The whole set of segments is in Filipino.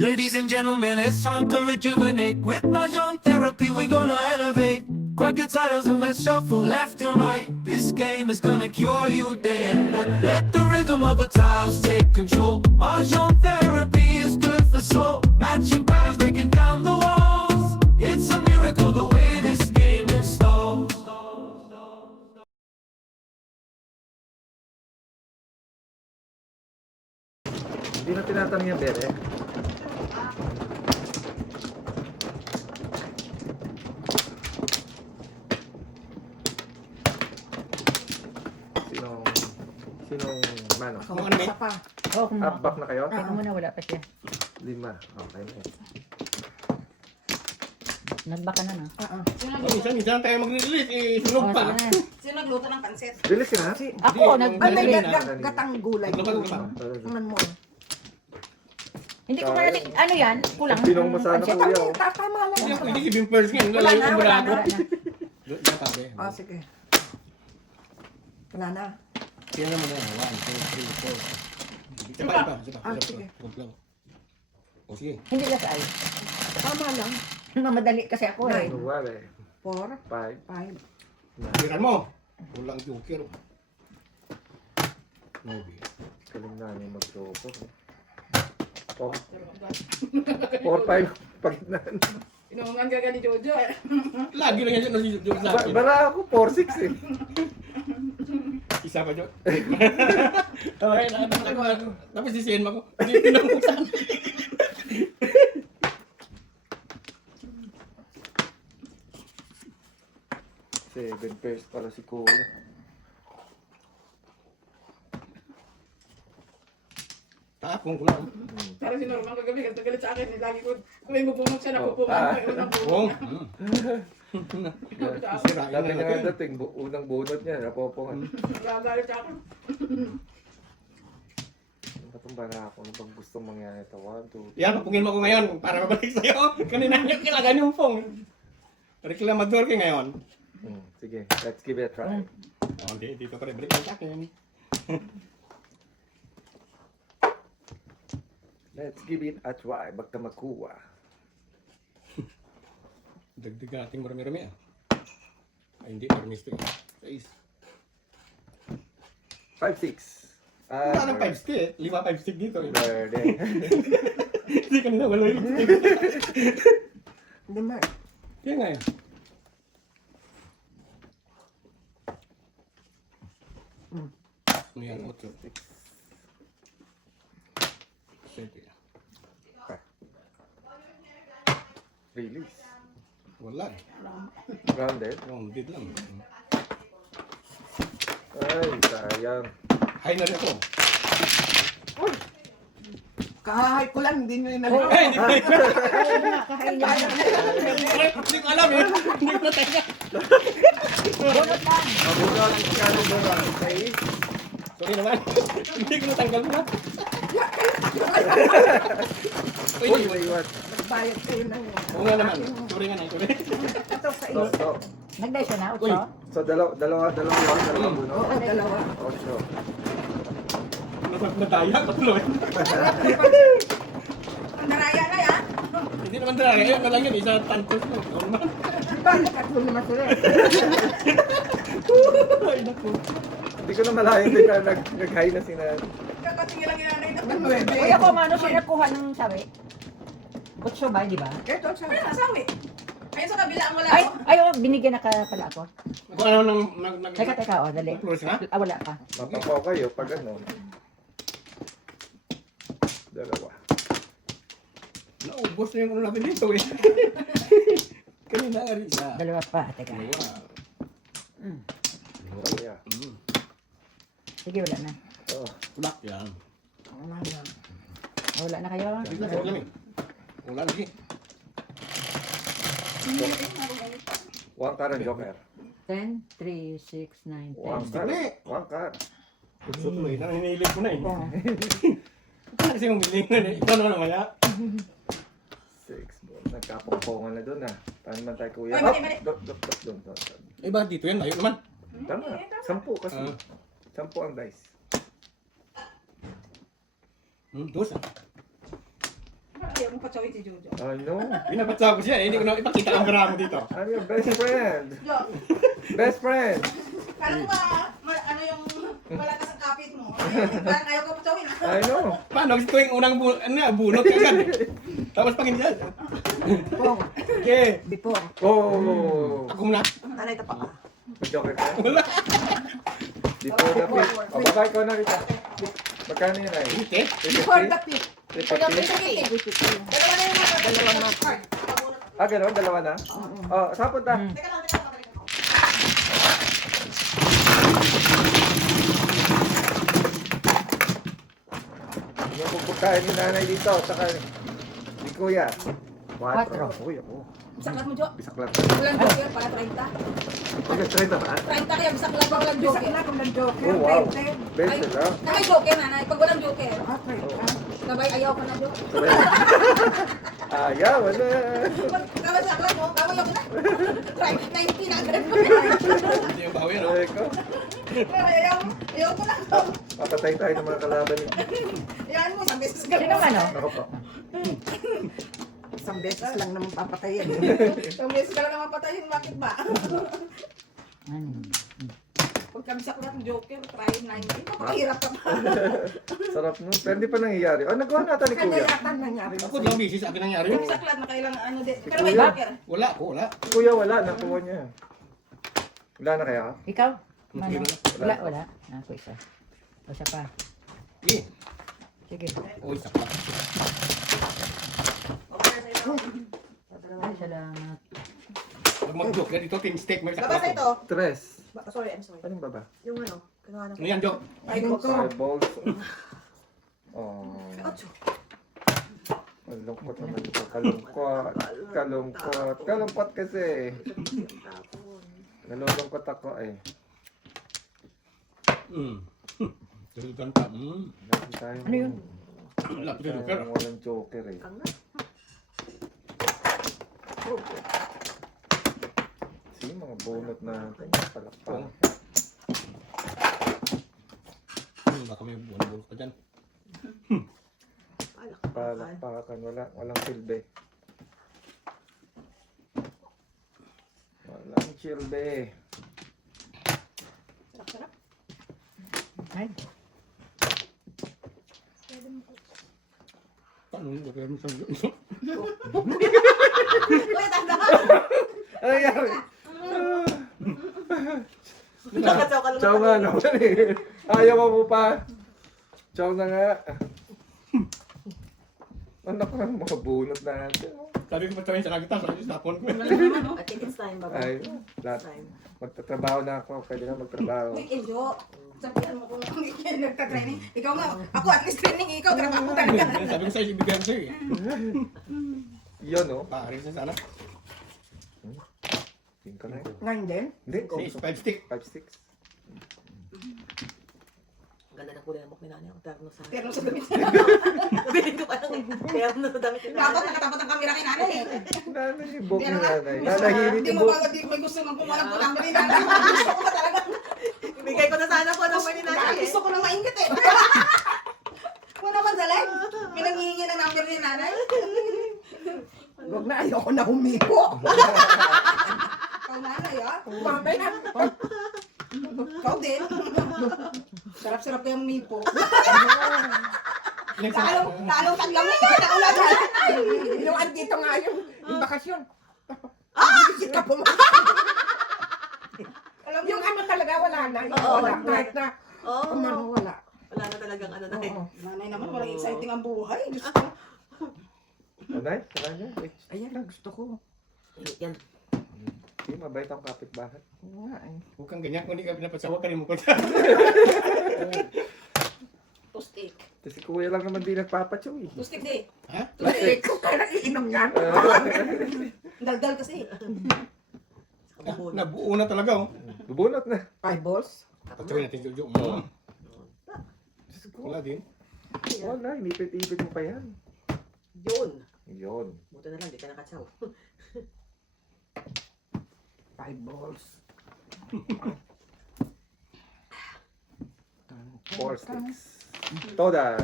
Ladies and gentlemen, it's time to rejuvenate. With Mahjong therapy, we're gonna elevate. Grab your titles and let's shuffle left and right. This game is gonna cure you day and night. Let the rhythm of the tiles take control. Mahjong therapy is good for soul. Matching patterns, breaking down the walls. It's a miracle the way this game installs. Hindi na tinatang yung bere. Sinong manok? Ako muna Isa pa. Oo, kumuha Back na kayo? Ako muna, wala pa siya. 5. Okay na eh. Nagbaka na, no? Minsan tayo mag-release, sunog Oo, pa. sige na. Sino nagluto ng pansit? Release na? Ako, Hindi, Ay, may Kanina. gatang gulay. Laban. Tingnan mo. hindi ko na, ano yan? Kulang. Pinong mo sana Pansit. kuya. oh. Tama lang. Hindi ako hindi si first ngayon, Wala lalayo na, ko wala brado. Wala na. Sabi. Ah, sige. Wala na. Kaya naman na, 1, 2, 3, 4. Isa pa. Ah, sige. O sige. Hindi ka ay. Tama lang. Mamadali kasi ako eh. Ano wala eh. 4, 5. 5. Tiran mo. Walang joker. 9. Kaling na niya mag-tropo. 4, 5. Pagitnaan. Inuungan ka ni Jojo eh. Lagi lang yan siya nasisigil sa akin. Bara ako 4, 6 eh. Isa pa, Jo. Okay, tapos sisihin mo ko. Hindi pinakuksan. 7 pairs para si Kuya. Tapong ko lang. Parang si Norman kagabi, galit sa akin. Lagi ko, kung may bubunot siya, Oh, napupungan ko. Yung unang Bong. bubunot. Sabi niya nga dating, unang bunot niya, napopongan. Gagalit sa akin. Batong bara ako, ano bang gustong mangyari ito? 1, 2, Yan, papungin mo ko ngayon para mabalik sa'yo. Kanina niya kailangan yung phone. Reklamador ka ngayon. Sige, let's give it a try. Okay, dito pa rin. Balik sa akin. Let's give it a try. Baka makuha. Dagdag natin marami-rami ah. Ay, hindi. Marami ito eh. 5, 6. Wala nang 5 stick eh. 5 stick dito eh. Verde. Hindi kanina wala yung stick. Hindi man. Kaya nga eh. Ano yan? 8. 7. Release. Wala eh. Grounded. Rounded lang. Ay, sayang. High na rin ako. Kahay ko lang, hindi nyo inalito. Ay, hindi ko Kakainin na. Hindi ko alam eh. Hindi ko nataya. Bunot lang. Mabugal ang kano ba? Okay. Sorry naman. Hindi ko natanggal mo. Uy, Uy, may iwan. Nagbayad kayo ng... oo nga naman. Sorry nga na. Sorry. Ito sa iyo. So, Nagday siya na, Uy. 8. so dalawa bunot. Oo, dalawa. 8. Nataya. Tatlo eh. Naraya na yan. Hindi naman talaga. Ayun na lang yan. Isa tantos mo. Oo naman. Balik at doon naman sila. Ay, naku. Hindi ko na malayo din na nag-high na sina... Kakatingin lang yan na ito. Uy, ako, mano siya nakuha ng sawi? 8 ba, di ba? Ito, sabi. Sabi. Ayun sa kabila mo lang. Ay, oh, binigyan na ka pala ako. Kung ano nang... Teka, oh, dali. Close na? Wala pa. Mapapaw kayo pag ano. Dalawa. Naubos na yung ano natin dito eh. Kanina nga rin isa. Dalawa pa, teka. Dalawa. Kaya. Sige, wala na. Oo. Kulak yan. Wala yan. Wala na kayo? Dito sa ulam eh. Wala lagi. One card and joker. 10, 3, 6, 9, 10. One card. One card. Gusto ko eh. Naninilig ko na eh. Oo. Kasi umiling na eh. Ikaw naman naman ya. 6. Nagkapongpongan na doon ah. Paano naman tayo kuya? Ay, mali, mali. Doon. Eh ba dito yan? Ayun naman. Tama. 10 kasi. 10 ang dice. Dos ah. Ayaw mong patsawin si Jojo. I know. Pinapatsa ko siya, hindi ko na ipakita ang gramo dito. I'm your best friend. Jo, Best friend. kala ko ba, ano yung malakas ang kapit mo? Parang ayaw ko patsawin. I know. Paano? Kasi tuwing unang bunot ka agad. Tapos pag hindi Pong. Okay. Before. Oh. Ako muna. Tanay ka pa. Mag-joke ka. Wala. Dito na pit. O, baba ikaw na Rita. Magkano yun ay? Hindi. Before the pit. 350? Dalawa na yung mga Dalawang mat. card. Ah, gano'n? Dalawa na? Oh, saan punta? Teka lang, teka lang. Yung pupugkain ni nanay dito, saka ni kuya. 4. Uy, ako. Bisaklat mo, Jo. Bisak lang. Walang joker, para 30. Mag-try na ba? 30 kaya bisaklat mo, walang joker. Walang joker. Oh, wow. Best lang. Nakay joker, nanay. Pag walang joker, sabay ayaw ka na, Jo. Ayaw, wala. Kaway saklat mo, kaway ako na. 90 na agad. Hindi yung bawi, no? Ay, ko. Ayaw ko na. Papatay tayo ng mga kalaban niyo. Yan mo, isang beses ka Sino lang. ano? Ako po. Isang beses lang naman papatayin. Isang beses ka lang naman patayin, bakit ba? Ano? Pag kami saklat ng joker, try 90. Papakahirap ka pa. Sarap nun. Pero hindi pa nangyayari. Oh, nagawa nata ni kuya. nangyari. Ako di ako busy sa akin nangyari. Yung saklat na kailangan ano din. Pero may Kuya? joker. Wala ako, wala. Kuya, wala. Nakuha niya. Wala na kaya? Ikaw? Mano? Wala. Wala, wala. Ako isa. O siya pa. Eh, Sige. uy, sakla. Ay, salamat. Pag mag-joke, dito team steak, may Labas na sakla ito. ko. Tres. Sorry, I'm sorry. Anong baba? Yung ano, kinuha na Ano yan, Joke? Ay, ko. Eyeballs. Oh. Ocho. Malungkot naman ito. Kalungkot. Kalungkot. Kalungkot kasi. Nalulungkot ako eh. Tulungan ka. Meron tayo. Ano yun? Lapit na Tayo joker. walang joker eh. Sige, mga bunot na palakpak. Baka may buwan-bulok ka dyan. Palakpakan. Walang silbi. Walang silbi. Sarap-sarap. Ay, Paano yung joker mo sa Uy, tanda. Ano nangyari? Nakasaw ka lang. Chow nga naman eh. Ayaw mo pa. Chow na nga. Anak ka mga bunot natin. Sabi ko pa tawin sa nagita, sabi ko tapon ko. I think it's time, baba. Ay, lahat. Magtatrabaho na ako. Pwede na magtrabaho. Uy, Enjo. Sabihan mo kung hindi nagka-training. Ikaw nga. Ako at least training. Ikaw, trabaho talaga. Sabi ko sa'yo, ibigay ko sa'yo eh. Yun oh. Paarin sa sana. Tingin ka na eh. 9 din? Hindi. 5 stick. 5-6. Ganda ng kulay ng buhok ni nanay. Ang terno sa... Pero sa damit. Bilhin ko pa lang terno sa damit ni Dapat nanay. nakatapat ang kamera kay nanay. Nanay yung buhok ni Pero nga, nanay. Nanahirit Hindi yung mo buhok. ba, di ko gusto nang kumalang po number ni nanay. Gusto ko na talaga. Ibigay ko na sana po ng ni nanay. Gusto ko na maingit eh. Kung naman sa live, may nanghihingi ng number ni nanay. Huwag na, ayoko na humipo. Ikaw nanay ah. Mamay na. Ikaw din. Sarap-sarap kayang mipo. Ilang sa... Lalong taglang na yan. Naulan na. Yung andito nga yung bakasyon. Visit ka po. Alam mo, Yung ano talaga, wala na. Yung Oo, wala. wala. Kahit na, Oo. umano, wala. Wala na talagang ano na eh. Oo. nanay naman, walang exciting ang buhay. Diyos ko. Nanay, sa kanya. Ayan lang, gusto ko. Yan. Hindi, mabait ang kapitbahay. Oo nga eh. Huwag kang ganyan, kung hindi ka pinapatsawa, kanin mo ko. Tustik. Kasi si kuya lang naman di nagpapachow eh. Tustik di. Ha? Kasi ikaw kaya iinom yan. Daldal kasi. Nabuo na talaga oh. Bubunot na. 5 balls. Patsawa natin, Jojo. Wala din. Wala, inipit-ipit mo pa yan. Yun. Yun. Buto na lang, di ka nakatsaw. 5 balls. 4 sticks. Todas.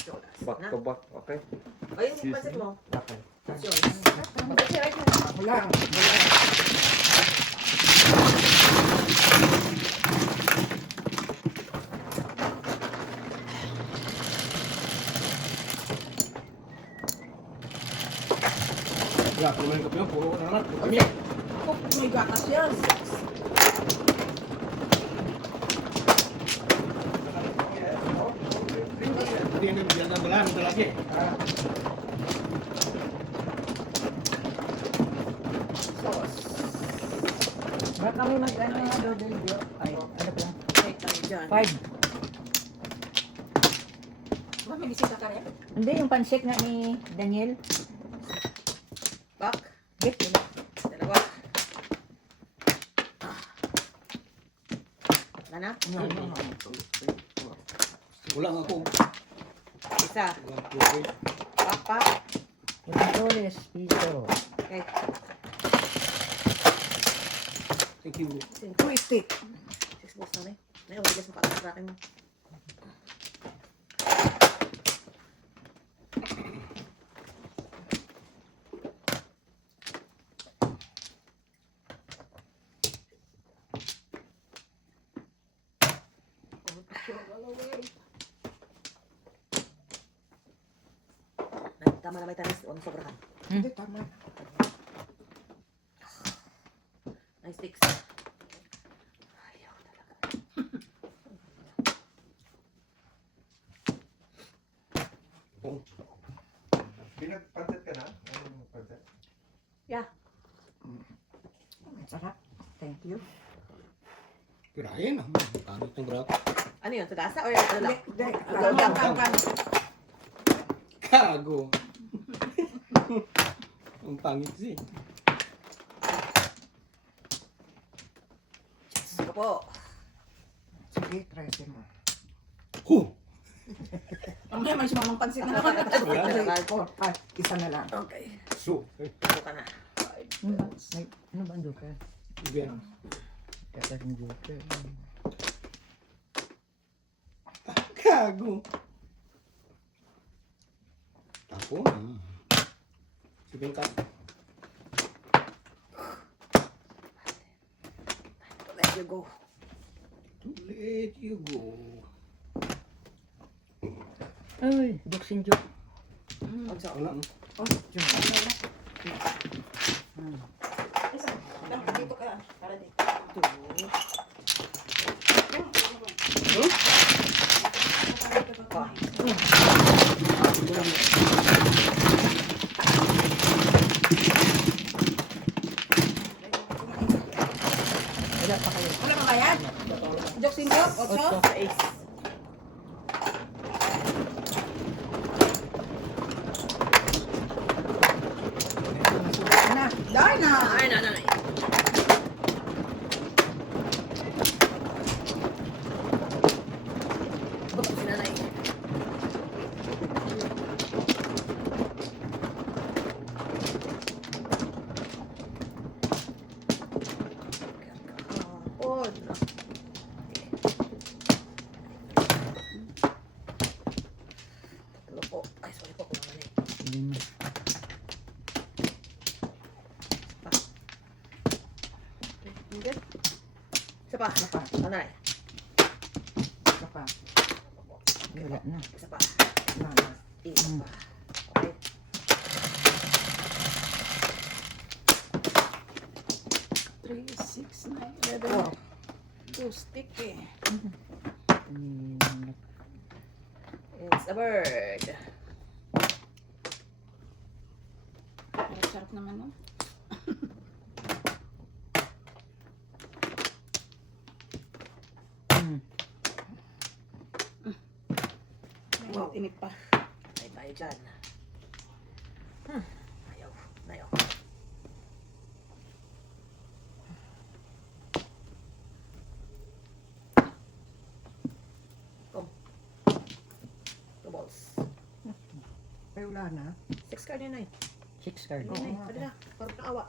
Jonas. Back to back. Okay. Ayun, yung pansit mo. Okay. Yun. Wala. Wala, kumain ka pa yun. Puro naman. Hindi. Oh, may gatas yan. Hindi yung biyatan bala. Ito lagi. Ba't kami mag-ano nga Dodel Bio? Ay, ano ba? Ay, tayo dyan. 5. Ba, may bisita ka rin? Hindi, yung pansik nga ni Daniel. Back. Get. Dalawa. Wala na? Wala nga ako. Isa. Wala ako. Pak, pak. $1 piso. Okay. Thank you. Twisted. Six balls na rin. Ngayon, bigas mo pa sa akin mo. Tama na may tanis. Ano sobrahan? Hindi, tama. Nice sticks. Ayaw talaga. Pinagpansit ka na? Anong pansit? Yeah. Sarap. Thank you. Kirain. Pangit ng brat. Ano yun? Sa gasa or ano lang? Gang. Kago. Ang pangit siya. Sige po. Sige, try mo. Huh! Mamaya may sumamang pansit na naman. Isa na lang. Okay. So. Ito ka na. Ano ba ang joker? Bien. Kaya yung joker. Kago. Ako na. Sige ka. Let you go. To let you go. Ay, joksin joke. Huwag sa Wala. Oh, joke. Dito ka. Para dito. Wala pa kayo. Wala kang bayad? Jokes in joke? 8? Sa ace. Na. Dahil na. Ay, nanay. Buto si nanay. Kapon. Tatlo po. Ay, sorry po kung nanay. Lima. Hindi. Isa pa. Isa pa. Nanay. Isa pa. Wala na. Isa pa. Wala na. Isa pa. Okay. Three, 6, 9, 11. Four. Two sticky. Lima. It's a bird. Ay, sarap naman, no? Wow. Init pa. Ay tayo dyan. Ayaw. Ayaw. Come. Two balls. Ay, wala na. 6 card yun ay. 6 card. Ay, pwede na. Parang naawa.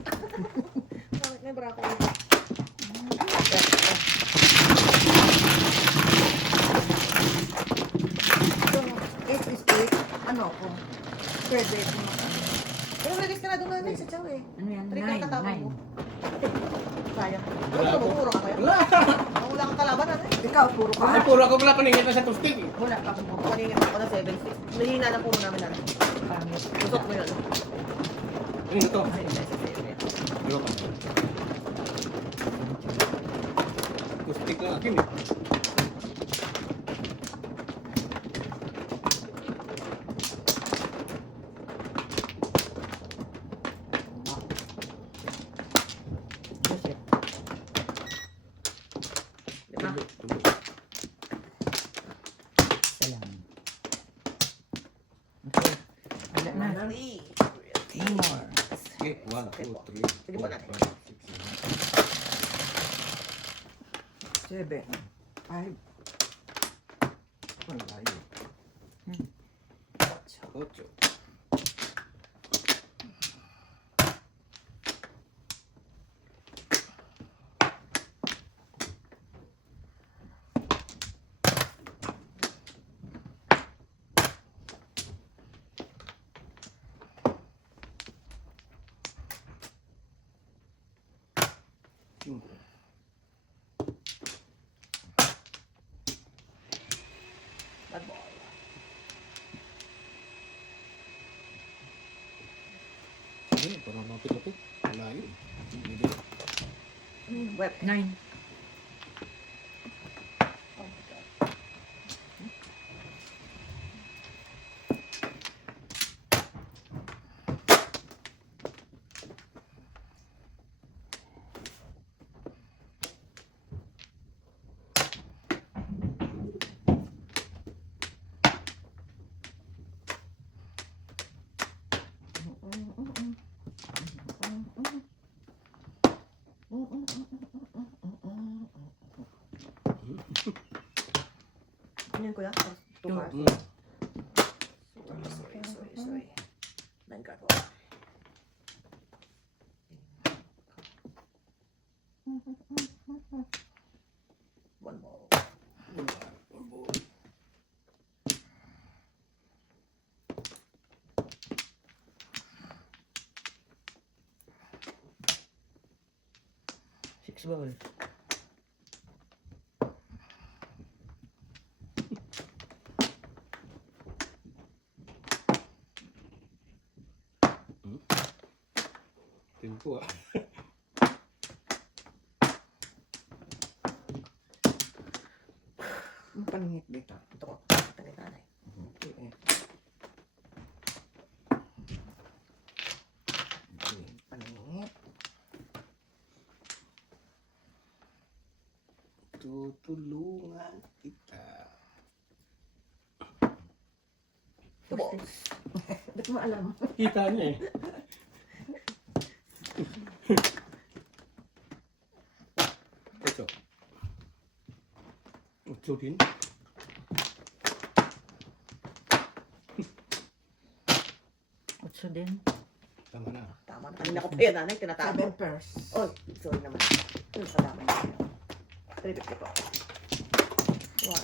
Bakit may brako? So, 8 is 8. Ano ko? Pwede. Pero relax ka na doon na sa chow eh. Ano yan? Try ka 9, tatapon 9. mo. Sayang. Bravo. Puro ka kayo. Wala. Wala kang kalaban ano eh. Ikaw, puro ka. Ay, puro ako pala paningin na sa tustig. Wala pa akong buko. Paningin ako na 7-6. Mahina na puro namin natin. Pangit. Tusok mo yun. Ano ito? Ay, hindi, sa 7. Ano pa? Tustig lang akin eh. Joseph. Diba? Salam. Okay. Wala na. No more. Okay, 1, 2, 3, Sige po natin. 7. 5. Wala yun. 8. Bad boy. Hindi, parang lapit-lapit. Wala yun. Hindi. Web. 9. Oh my God. Ano yun kuya? 2 cards. Sorry. 9 card po. One ball. Six ball. Tempo ah. Ang paningit dito. Ito ko. Tangit nanay. Okay. Paningit. Tutulungan kita. Tubo. Ba't mo alam? Kita niya eh. Ocho. Ocho din. Otso din. Tama na. Tama na. Kanina ko pa yan nanay. Tinatago. 7 pairs. Oy, sorry naman. Salamat. 350 po. 1, 2, 3.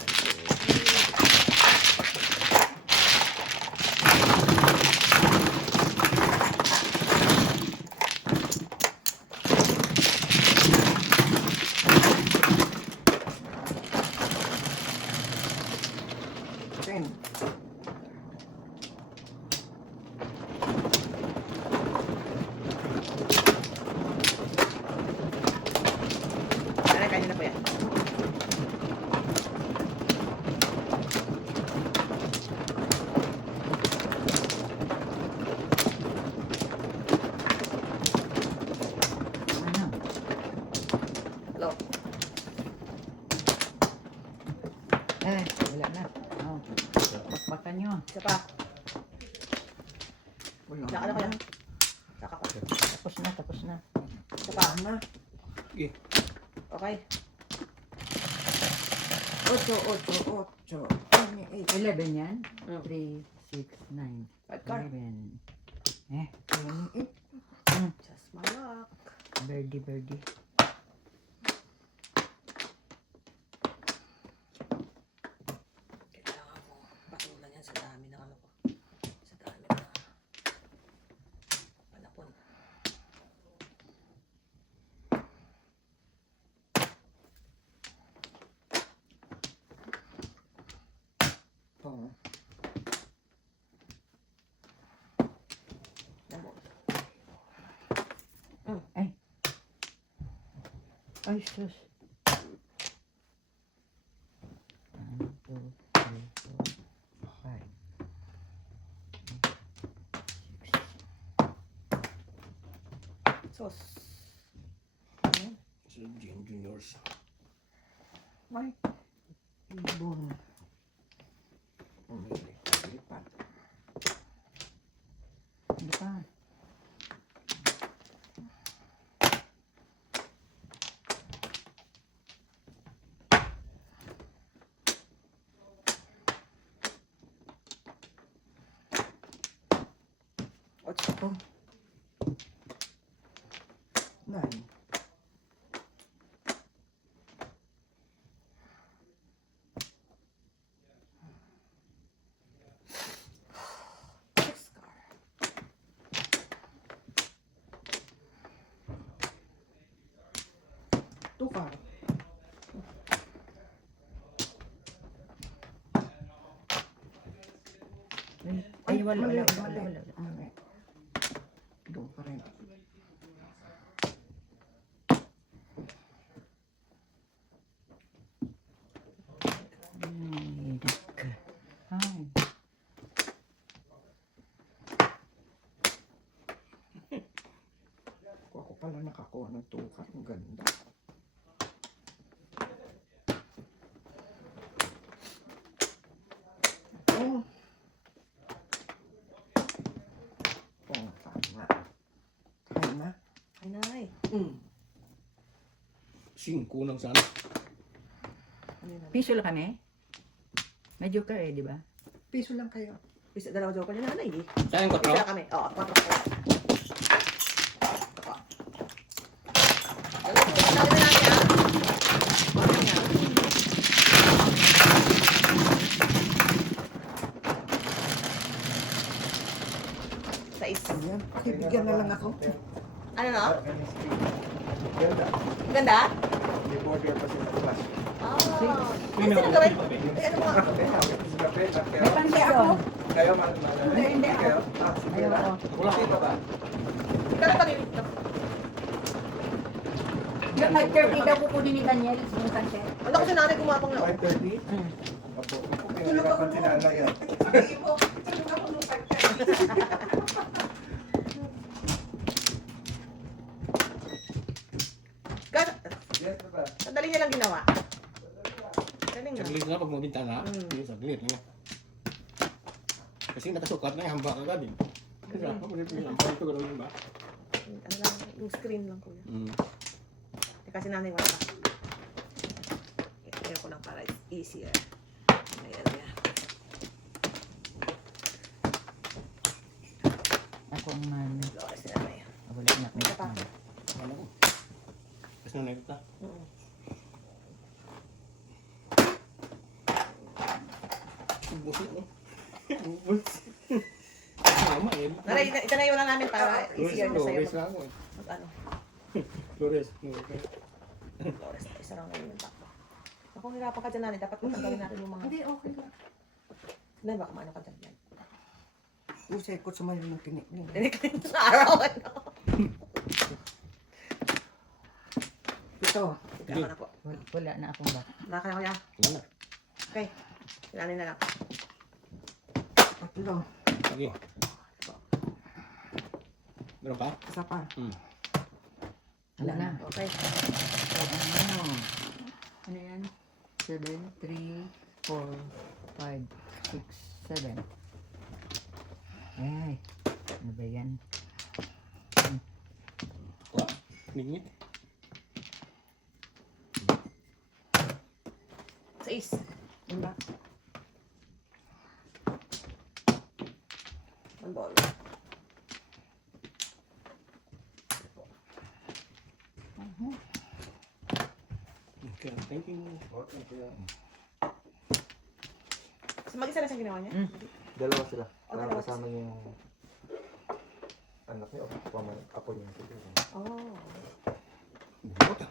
Ten. Nanay, kanina po yan. Ano? Low. Wala na. Oh. Pakpakan nyo. Isa pa. Wala. Saka na kaya. Saka pa. Tapos na, tapos na. Isa pa. Na. Okay. Okay. 8, 8, 8. 11 yan? Mm. 3, 6, 9, Five card. 11. 8. Just my luck. Birdie, birdie. Kailangan ko patulan yan sa dami na ano ko. Sa dami na Ay. Ay, sus. 1, 2, 3, 4, 5. Sos. Juniors. Ay. Ibon. Lipat. Hindi pa. Ocho. Nine. Six car. Two car. Ay, wala. mali. Mali. Doon pa rin. Ay, dik. Ay. Ako pala nakakuha ng tukat. Ang ganda. Oh. Oh, tama. Tama. Ay, nay. Mm. 5 lang sana. Ano yun? Piso lang kami? May joker eh, di ba? Piso lang kayo. Isa, dalawa joker niya nanay eh. Saan yung Isa 4? kami. Oo, 4 kayo. Ito pa. Sabi na natin ah. Ano yan? Sais. Ayan. Bibigyan na lang ako. Ano no? Ganda. Ganda? May border pa sila class. Ah. Ano sila gawin? Eh, ano mga? Kape, kape, kape. May pansi ako. Kayo, Hindi, kayo. Ah, sige na. Wala. Dito ba? Kailan pa dito? Yung mag-30 daw kukunin ni Daniel, yung pansi. Ano kasi nanay gumapang na? 5:30? Opo. Pinahirapan si nanay yan. Guys, Yes, ba? sandali niya lang ginawa. Galing na. Saglit na pag mabinta na. Mm. Yung saglit na. Kasi nakasukat na yung hamba ka agad eh. Kasi ako hamba ito gano'n ba? Ano lang, yung screen lang kuya. Mm. Kasi nanay wala pa. Kaya ko lang para it's easier. Ayan, ayan. Ako ang man. Lores na nanay. Wala na. May Isa pa. Ano ko? Kasi na nito. Oo. Busit no? Busit. Tama eh. Nanay, itanayo lang namin para easier na sa'yo. Flores lang ako eh. Ano? Flores. Lores, isa lang ngayon yung takbo. Ako, hirapan ka dyan nanay. Dapat matanggalin natin yung mga... Hindi, okay lang. Nanay, baka maano ka dyan yan. Usay ko sa mayo ng tinik. Dinikling sa araw. Ano? Ito. Ikaw na po. Wala na akong bak. Wala ka na kuya. Okay. Kailangan na lang. Ito. Sige. Meron pa? Isa pa. Hmm. Wala na. Okay. Ano yan? 7, 3, 4, 5, 6, 7. Ay, ano ba yan? Wah, ningit. Sais. Wala. One ball. Okay, thank you. Okay, kaya. So, mag-isa na siyang ginawa niya? Dalawa sila. Oh, dalawa Kasama niya yung anak niya. Apo niya. Oh.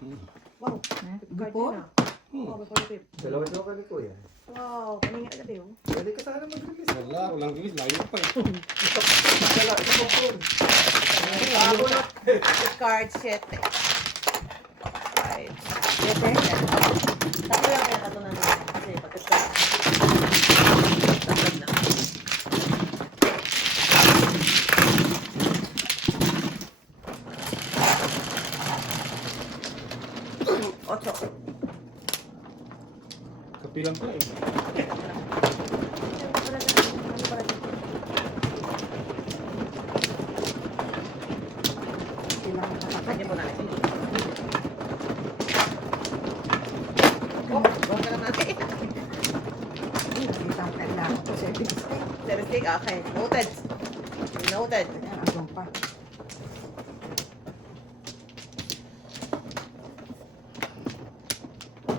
Hmm. Wow. Before? Oh, before the trip. Dalawa sila kami ko yan. Wow. Paninga agad eh. Oh. Pwede ka sana mag-release. Wala, walang gilis. Layo pa eh. Dala, ito po. bunot. Card 7. Right. 7. Tatlo lang kaya katunan nila. Kasi pagkasta. Tatlo na. Ocho. Kapilang pala eh. Kanya po natin. Oh, huwag ka lang natin. Isang kailangan ko sa big stick. Zero stick, okay. Noted. Noted. Ayan, andun pa.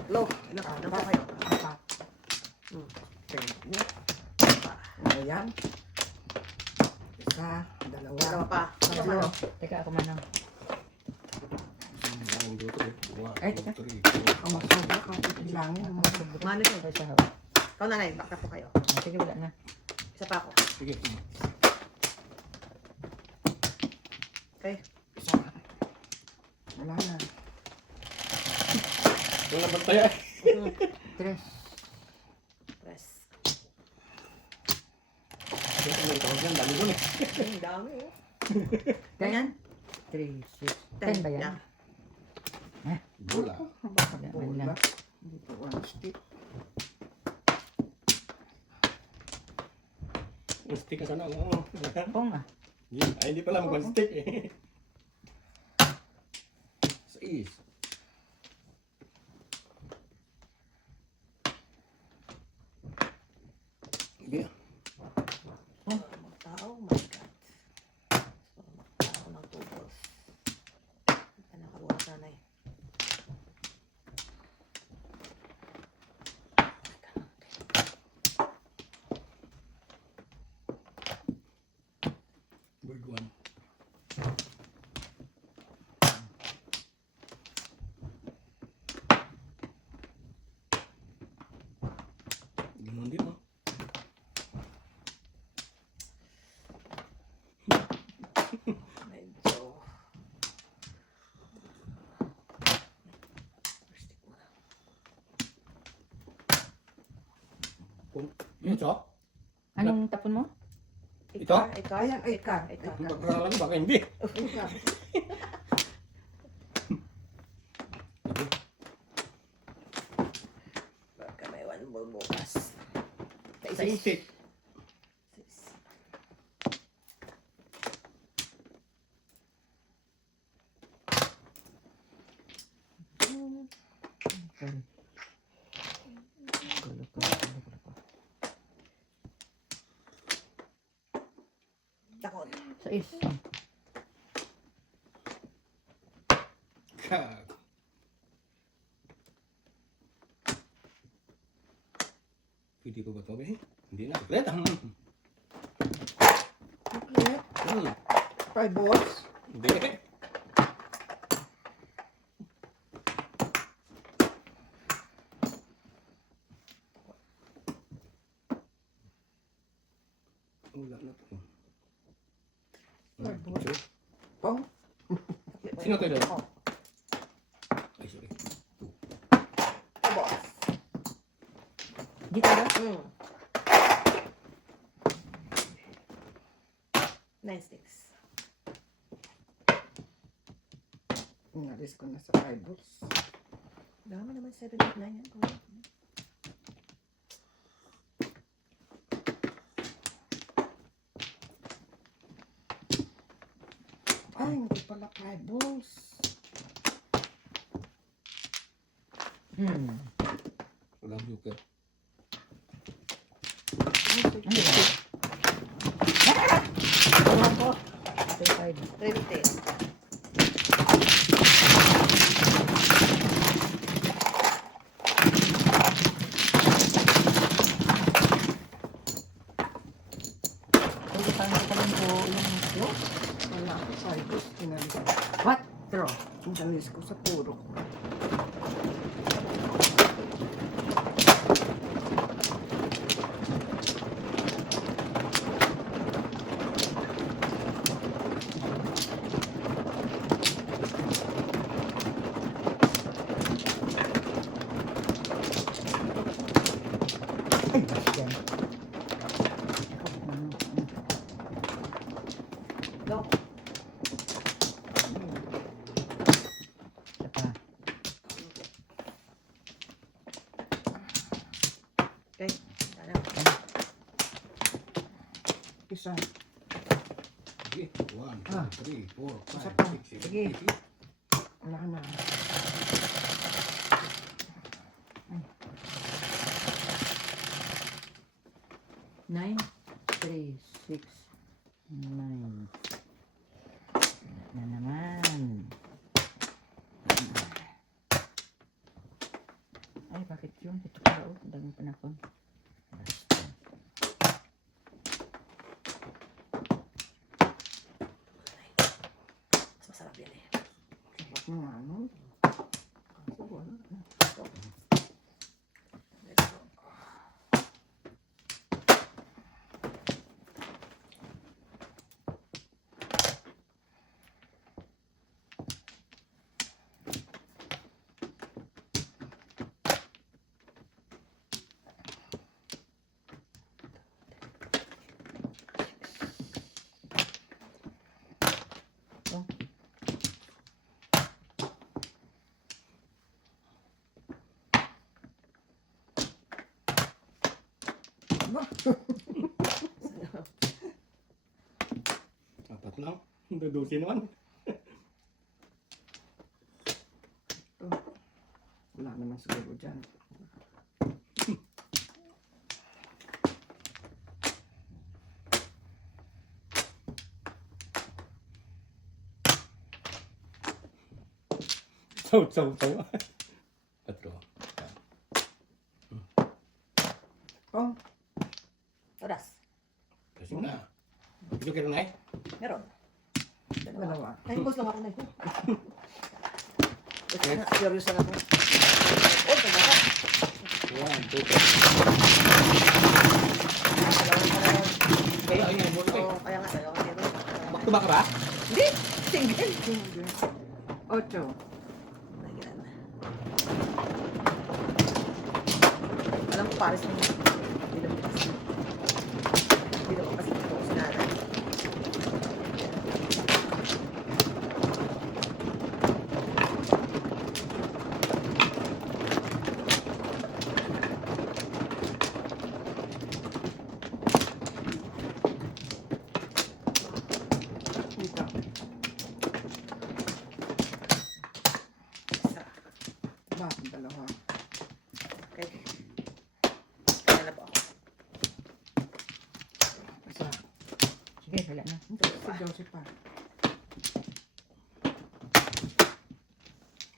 Low. Ilan po kayo? Apat. Hmm. Ayan. Isa, dalawa. Dalawa pa. Tatlo. Teka, ako manang. Ay, teka. Ang masobra ka, titilangin. Ang masobra. Mano siya. Ay, sa hawak. Ikaw na ngayon, baka po kayo. Sige, wala na. Isa pa ako. Sige. Okay. Isa. Wala na. Wala bantaya. Tres. Press. Ang dami doon eh. Ang dami oh. Ganyan? 3, 6, 10 ba yan? Bola. Wala. Dito, one stick. Yung stick ka sana. Oo. Pong ah. Ay, hindi pala mag-stick eh. 6. Sige. Tao, oh my God. Tao ng tubos. Hindi ka nakabuha sana eh. Bird 1. Ganun din oh. Medyo. Stick mo na. Ito? Anong tapon mo? Ito? Ito? Ayan, ikar. Ito. Magkakala lang baka hindi. Ikar. Baka may one more bukas. Sa stick. Takot. Sa is. Kag. Pwede pa ba ito ba eh? Hindi na. Komplet. Okay. 5 balls. Hindi. Wala na to. Pong. Sino tayo doon? Oh, Ay, sorry. boss. Dito ba? Nine sticks. Inalis ko na sa 5 balls. Dama naman 7, 8, 9 yan. Ay, hindi pala 5 balls. Walang joker. Ano ba? Wala ko. 20. Pwede pa nga pa po yung flow. Wala ko, 5 balls. Inalis ko. What? Draw. Inalis ko sa puro. Go. Isa pa. Okay. Tara. Isa. Sige. 1, 2, 3, 4, Isa 5, pa. 6, 7, Sige. 8. Wala ka na. Nine, 3, 6, 9. Na naman. Ay, bakit yun? Ito pala, oh. Ang daming panakon. Basta. Mas masarap yan eh. Sarap ng ano? Kaso wala. Let's go. Apat lang. Dudusin naman. Wala naman siguro dyan. Saw. 4. Oh, Oras. Kasi na. Ito kira na eh. Meron. dalawa. Nahingos lang ako na ito. Ito na, curious lang ako. Oh, pagkaka. 1, 2, 3. Kaya ayun, muna kayo. Oo, kaya nga tayo. Back to back ka ba? Hindi! Single! Ocho. Nagyan. Alam ko pares na yun. Hindi naman kasi. Hindi naman kasi ito ko sinanay. Dito. Isa. Ba, dalawa. Okay. Kaya na po ako. Isa. Sige, wala na. Si Joseph pa.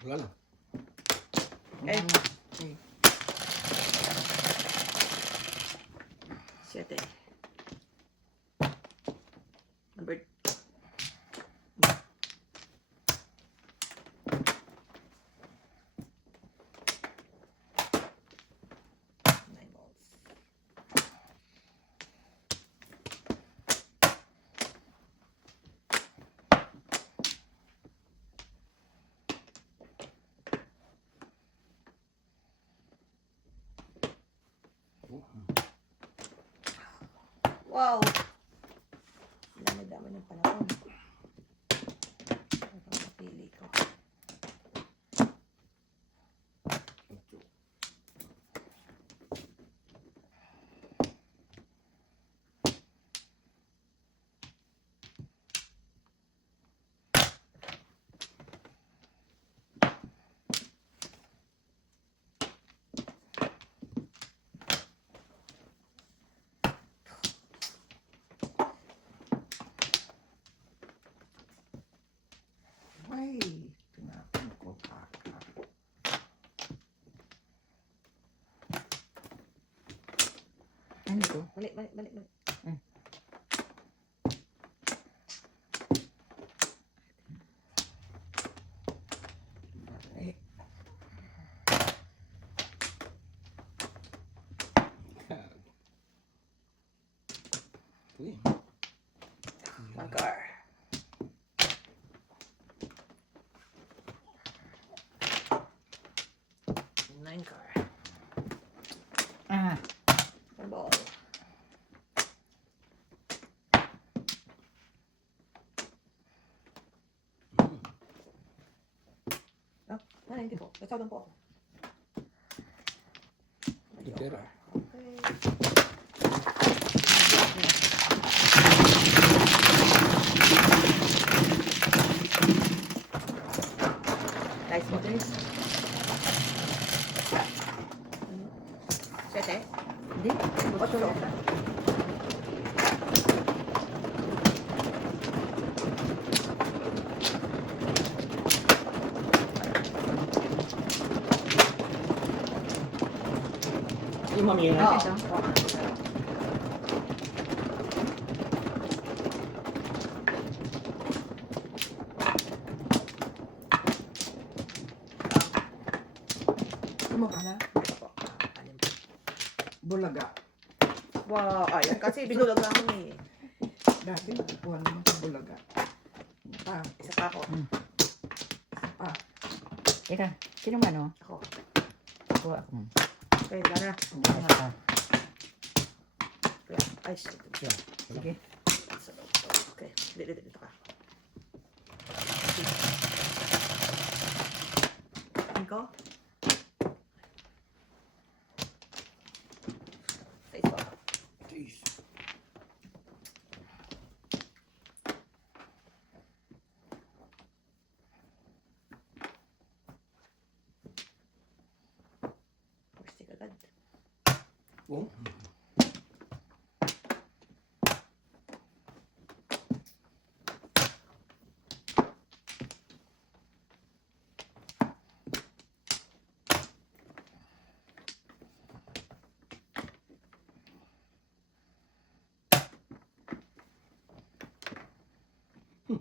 Wala lang. Wala na. Okay. 7. Number 9 balls. Wow! Dami-dami ng panahon. Ano bang napili ko? Ay, tinapon ko kaka. Ano to? Balik, balik, balik, balik. Uy. One car. Nine car. Ah, One ball. Hindi po. Nagsawagan po ako. Titira. Okay. Nice mo, guys. Sete? Hindi. Butso lang. Yung mami yun. Oo. Ano ka na? Bulaga. Wow, ayan. Kasi binulag namin eh. Dati nakukuha naman sa bulaga. Isa pa ako. Teka, sino man o? Ako. Kuha ako. Okay, Lara. Ako. Ay, shit. Sige. Okay, dito ka. Ikaw? Sa isa. Plastic agad. Oh.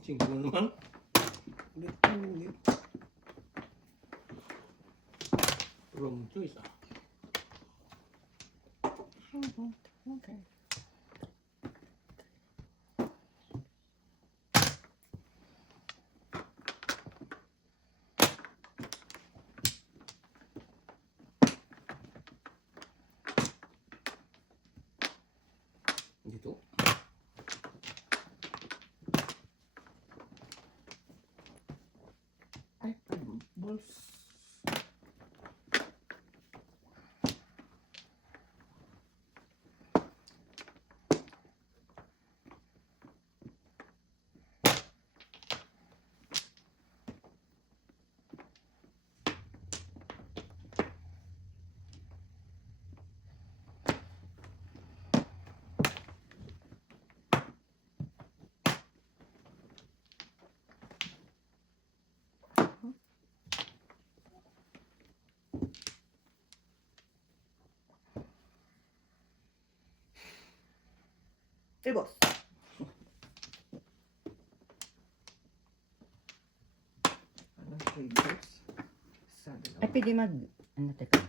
Singko na naman. Ulit. Wrong choice ah. Okay. Dito. Ay, balls. Tribos. Anong favorites? Sa Ay, dalawa. pwede mag... Ano, teka.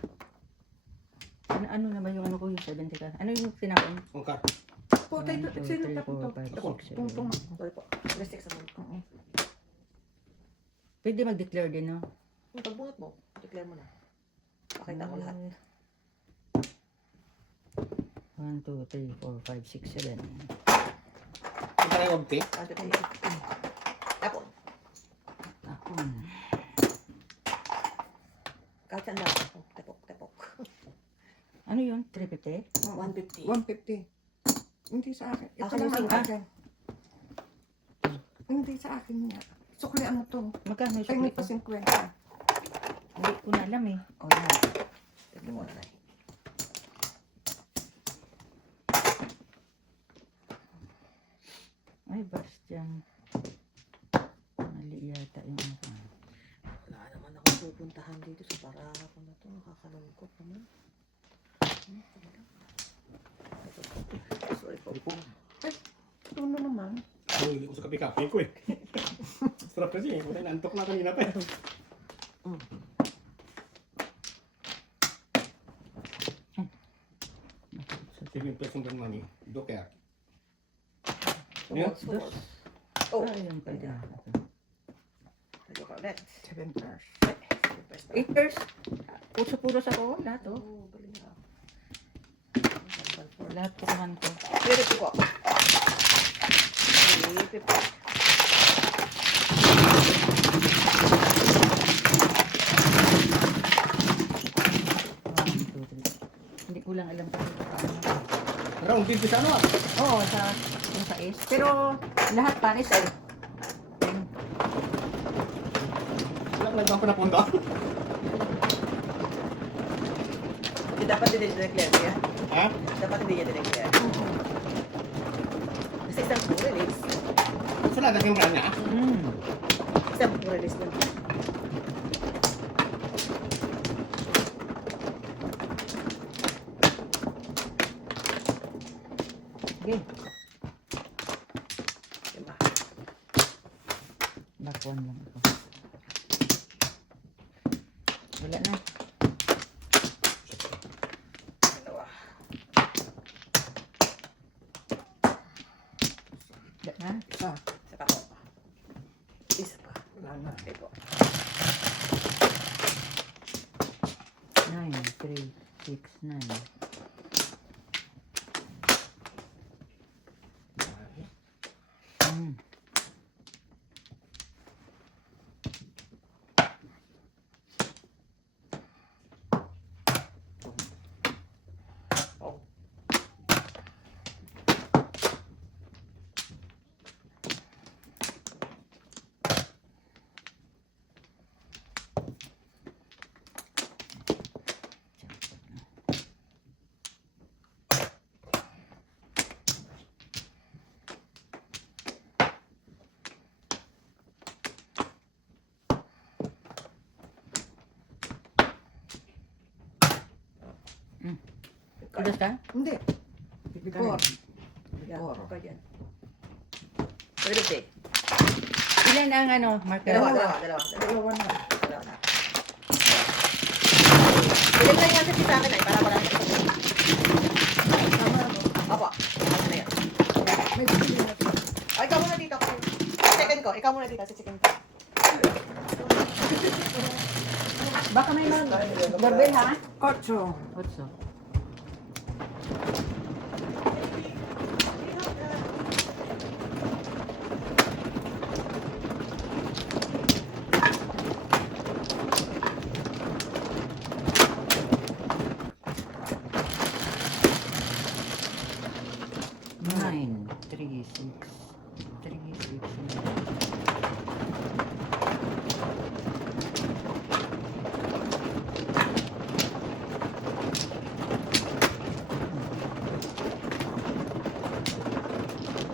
Ano na ba yung ano ko yung 70 ka? Ano yung pinakon? Ongkar. Po, tayo, sino tapos to? Tungtong. Sorry po. Plastic sa mga. Oo. Pwede mag-declare din, no? Yung pagbunot mo, declare mo na. Pakita ko lahat. 1, 2, 3, 4, 5, 6, 7. Ang parang huwag te. Tapon. Ako. Kahit saan lang. Tepok. Ano yun? 350? 150. 150. Hindi sa akin. Ito Akin lang yung ang singka. akin. Hindi sa akin niya. Suklian mo to. Magkano yung Tingin sukli pa ko? 50. Hindi ko na alam eh. O yan. Tignan mo na na. Ay, Bastian. Mali yata yung ano ko. Wala naman akong pupuntahan dito sa paraha ko na to. Nakakalungkot naman. Sorry po. Tuno naman. Hindi ko sa kape-kape ko eh. Sarap kasi eh. Wala naantok na kanina pa eh. Sige, presong dan money. Do kaya. Yeah. Balls. Oh, Ayun pala. medyo ka ulit. 7 stars. 8 years. Puso-puros ako. Lahat oh. Oh, galing na. Lahat po naman ko. Pwede po. Okay, 50. round 20 sa ano ah. Oo, yung sa is. Pero lahat pares ay. Wala ka nagpang panapunta. Dapat hindi dineclare niya. Ha? Dapat hindi niya dineclare. Kasi isang pong release. Saan natin yung niya? Isang pong release lang. Sige, Diba? bakuan lang ako. Wala na. Dalawa. Wala na. Isa pa ako. Isa pa. Wala na. Okay po. 9, 3, 6, 9. Kudos ka? Hindi. Four. Yan. Four. Okay yan. Pwede ba? Ilan ang ano, marker? Dalawa na. Dalawa na. Ilan lang yan sa akin ay para wala na. Opo. Ano na yan? Ay, ikaw muna dito. Second ko. Ikaw muna dito sa second ko. Baka may mga doorbell ha? 8. 8. Nine, 3, 6, 3, 6, 9.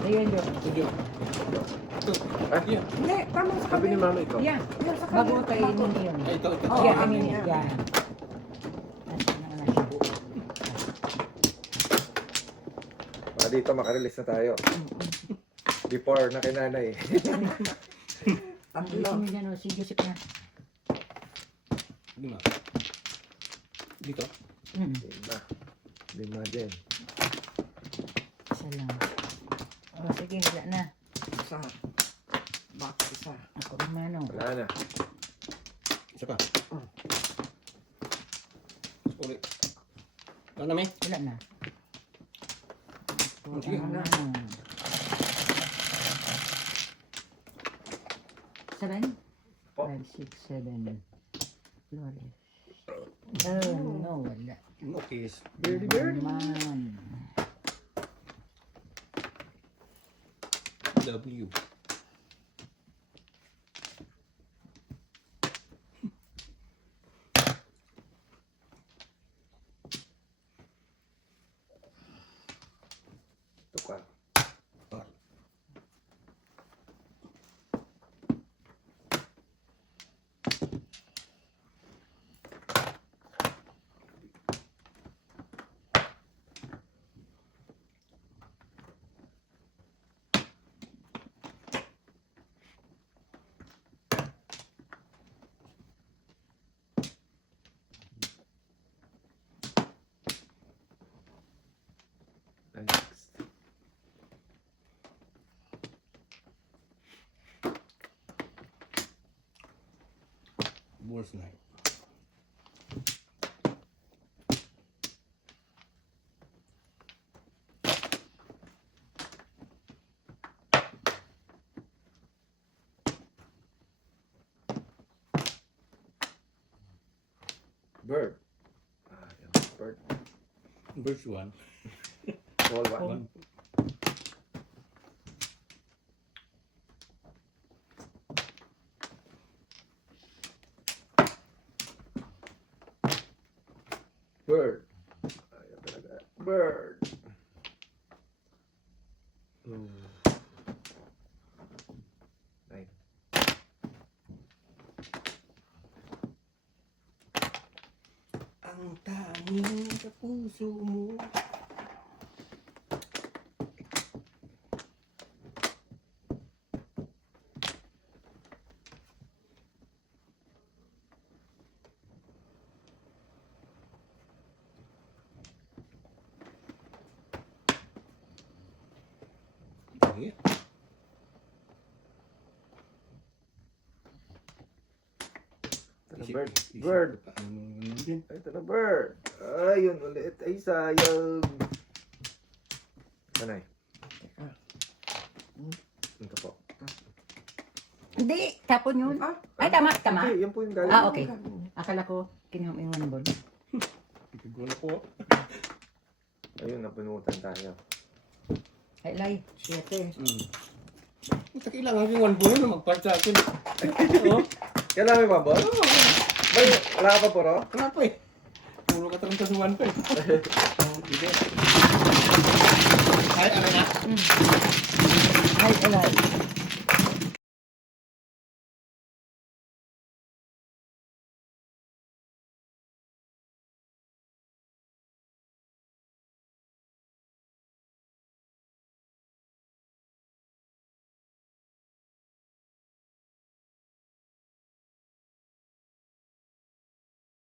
Ayun yun. Sige. Ah, Hindi, tama sa sabi ni kabila. mama ito. Yan. Yan sa Bago kabila. kayo ninyo yun. Ay, ito. Oh, yan, I mean, yan. yan. Nasaan na siya? Para dito makarelease na tayo. Before na kay nanay. Ang gusto nyo dyan, si Joseph na. Lima. Dito. Lima. Lima din. Isa lang. O, sige, wala na. Isa. Box isa. Ako naman, o. Wala na. Isa pa. Ulit. Ano na may? Wala na. Ako Sige, naman, o. 7? Po. 5, 6, 7. Flores. Oh, no, wala. Okay. Birdie bird. Naman. W. Ito pa. Next. Worst night. Bird. Ah, yung bird. Verse 1. Ball one. Bird. Ayan talaga. Bird. Nine. Ang tanging sa puso mo. Yeah. Ito na bird. Bird. Ito na bird. Ayun ulit. Ay sayang. Sanay. Ito po. Hindi, tapon yun. Ay, tama, tama. Okay, yan po yung galing. Ah, okay. Akala ko, kinuha mo yung one ball. Gulo ko. Ayun, napunutan tayo. Ay, Lai, 7. Basta kailangan yung one ball na mag-part sa akin. Oo. Kailangan may mabot? Oo. Bay, wala ka pa puro? Wala pa eh. Puro ka taranta sa one pa eh. Sige. Ay, ano na? Ay, Lai.